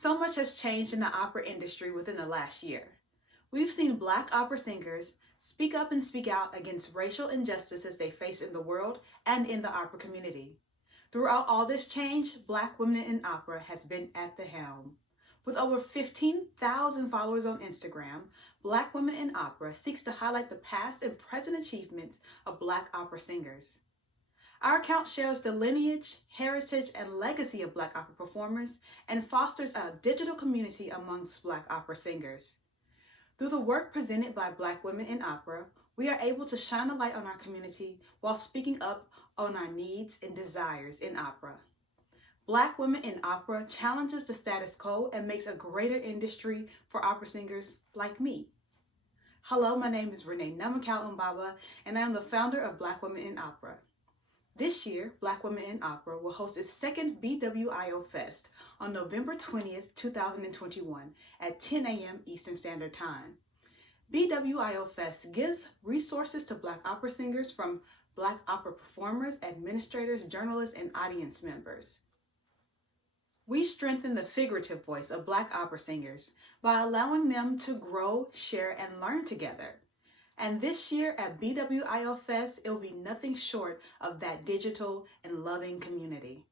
So much has changed in the opera industry within the last year. We've seen Black opera singers speak up and speak out against racial injustices they face in the world and in the opera community. Throughout all this change, Black women in opera has been at the helm. With over 15,000 followers on Instagram, Black Women in Opera seeks to highlight the past and present achievements of Black opera singers. Our account shares the lineage, heritage, and legacy of Black opera performers and fosters a digital community amongst Black opera singers. Through the work presented by Black Women in Opera, we are able to shine a light on our community while speaking up on our needs and desires in opera. Black Women in Opera challenges the status quo and makes a greater industry for opera singers like me. Hello, my name is Renee Namakau Ombaba, and I am the founder of Black Women in Opera. This year, Black Women in Opera will host its second BWIO Fest on November 20th, 2021 at 10 a.m. Eastern Standard Time. BWIO Fest gives resources to Black opera singers from Black opera performers, administrators, journalists, and audience members. We strengthen the figurative voice of Black opera singers by allowing them to grow, share, and learn together. And this year at BWIO Fest, it will be nothing short of that digital and loving community.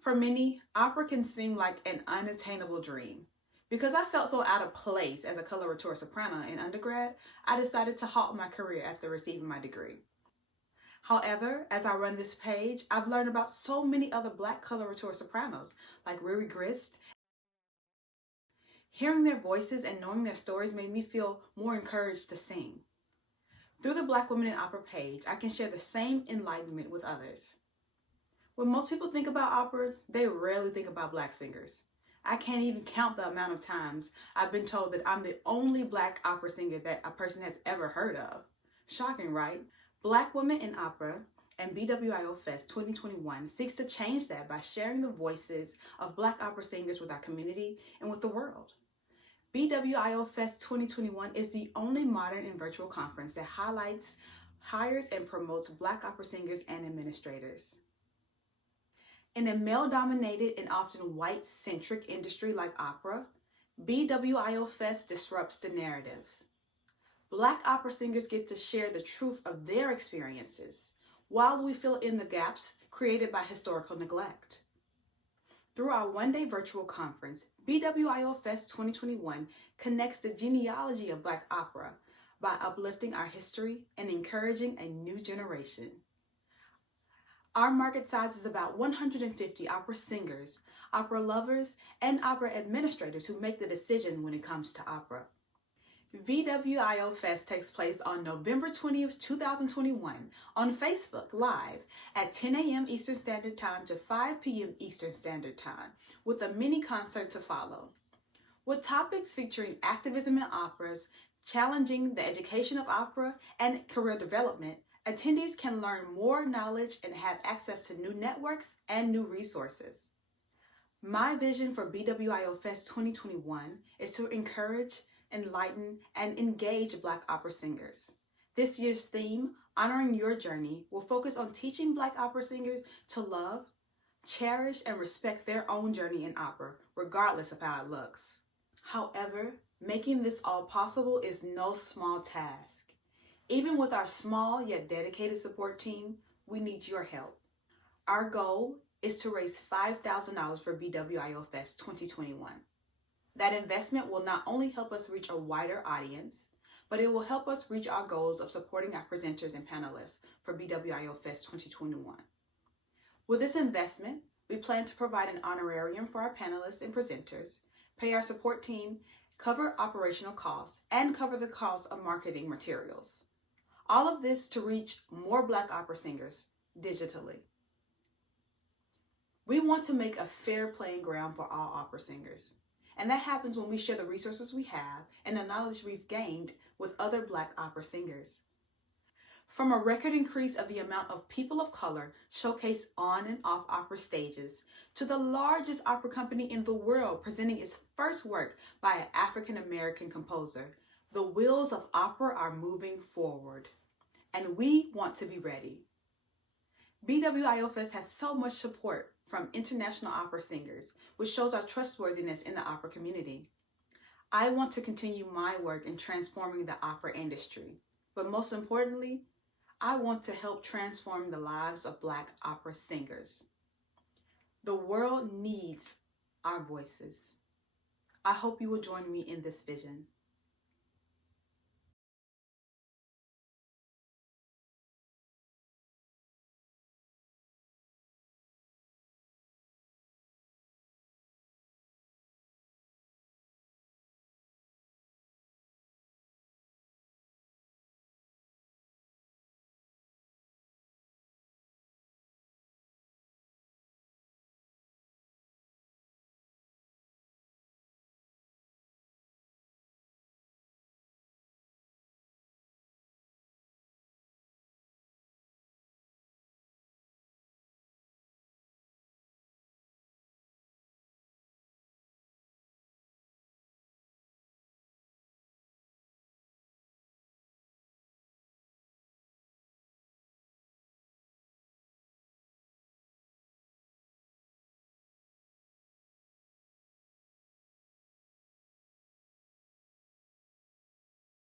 For many, opera can seem like an unattainable dream. Because I felt so out of place as a coloratura soprano in undergrad, I decided to halt my career after receiving my degree. However, as I run this page, I've learned about so many other Black coloratura sopranos like Reri Grist. Hearing their voices and knowing their stories made me feel more encouraged to sing. Through the Black Women in Opera page, I can share the same enlightenment with others. When most people think about opera, they rarely think about Black singers. I can't even count the amount of times I've been told that I'm the only Black opera singer that a person has ever heard of. Shocking, right? Black Women in Opera and BWIO Fest 2021 seeks to change that by sharing the voices of Black opera singers with our community and with the world. BWIO Fest 2021 is the only modern and virtual conference that highlights, hires, and promotes Black opera singers and administrators. In a male-dominated and often white-centric industry like opera, BWIO Fest disrupts the narratives. Black opera singers get to share the truth of their experiences, while we fill in the gaps created by historical neglect. Through our one-day virtual conference, BWIO Fest 2021 connects the genealogy of Black opera by uplifting our history and encouraging a new generation. Our market size is about 150 opera singers, opera lovers, and opera administrators who make the decision when it comes to opera. BWIO Fest takes place on November 20th, 2021 on Facebook Live at 10 a.m. Eastern Standard Time to 5 p.m. Eastern Standard Time with a mini concert to follow. With topics featuring activism in operas, challenging the education of opera, and career development, attendees can learn more knowledge and have access to new networks and new resources. My vision for BWIO Fest 2021 is to encourage, enlighten, and engage Black opera singers. This year's theme, Honoring Your Journey, will focus on teaching Black opera singers to love, cherish, and respect their own journey in opera, regardless of how it looks. However, making this all possible is no small task. Even with our small yet dedicated support team, we need your help. Our goal is to raise $5,000 for BWIO Fest 2021. That investment will not only help us reach a wider audience, but it will help us reach our goals of supporting our presenters and panelists for BWIO Fest 2021. With this investment, we plan to provide an honorarium for our panelists and presenters, pay our support team, cover operational costs, and cover the cost of marketing materials. All of this to reach more Black opera singers digitally. We want to make a fair playing ground for all opera singers. And that happens when we share the resources we have and the knowledge we've gained with other Black opera singers. From a record increase of the amount of people of color showcased on and off opera stages, to the largest opera company in the world presenting its first work by an African American composer, the wheels of opera are moving forward. And we want to be ready. BWIO Fest has so much support from international opera singers, which shows our trustworthiness in the opera community. I want to continue my work in transforming the opera industry, but most importantly, I want to help transform the lives of Black opera singers. The world needs our voices. I hope you will join me in this vision.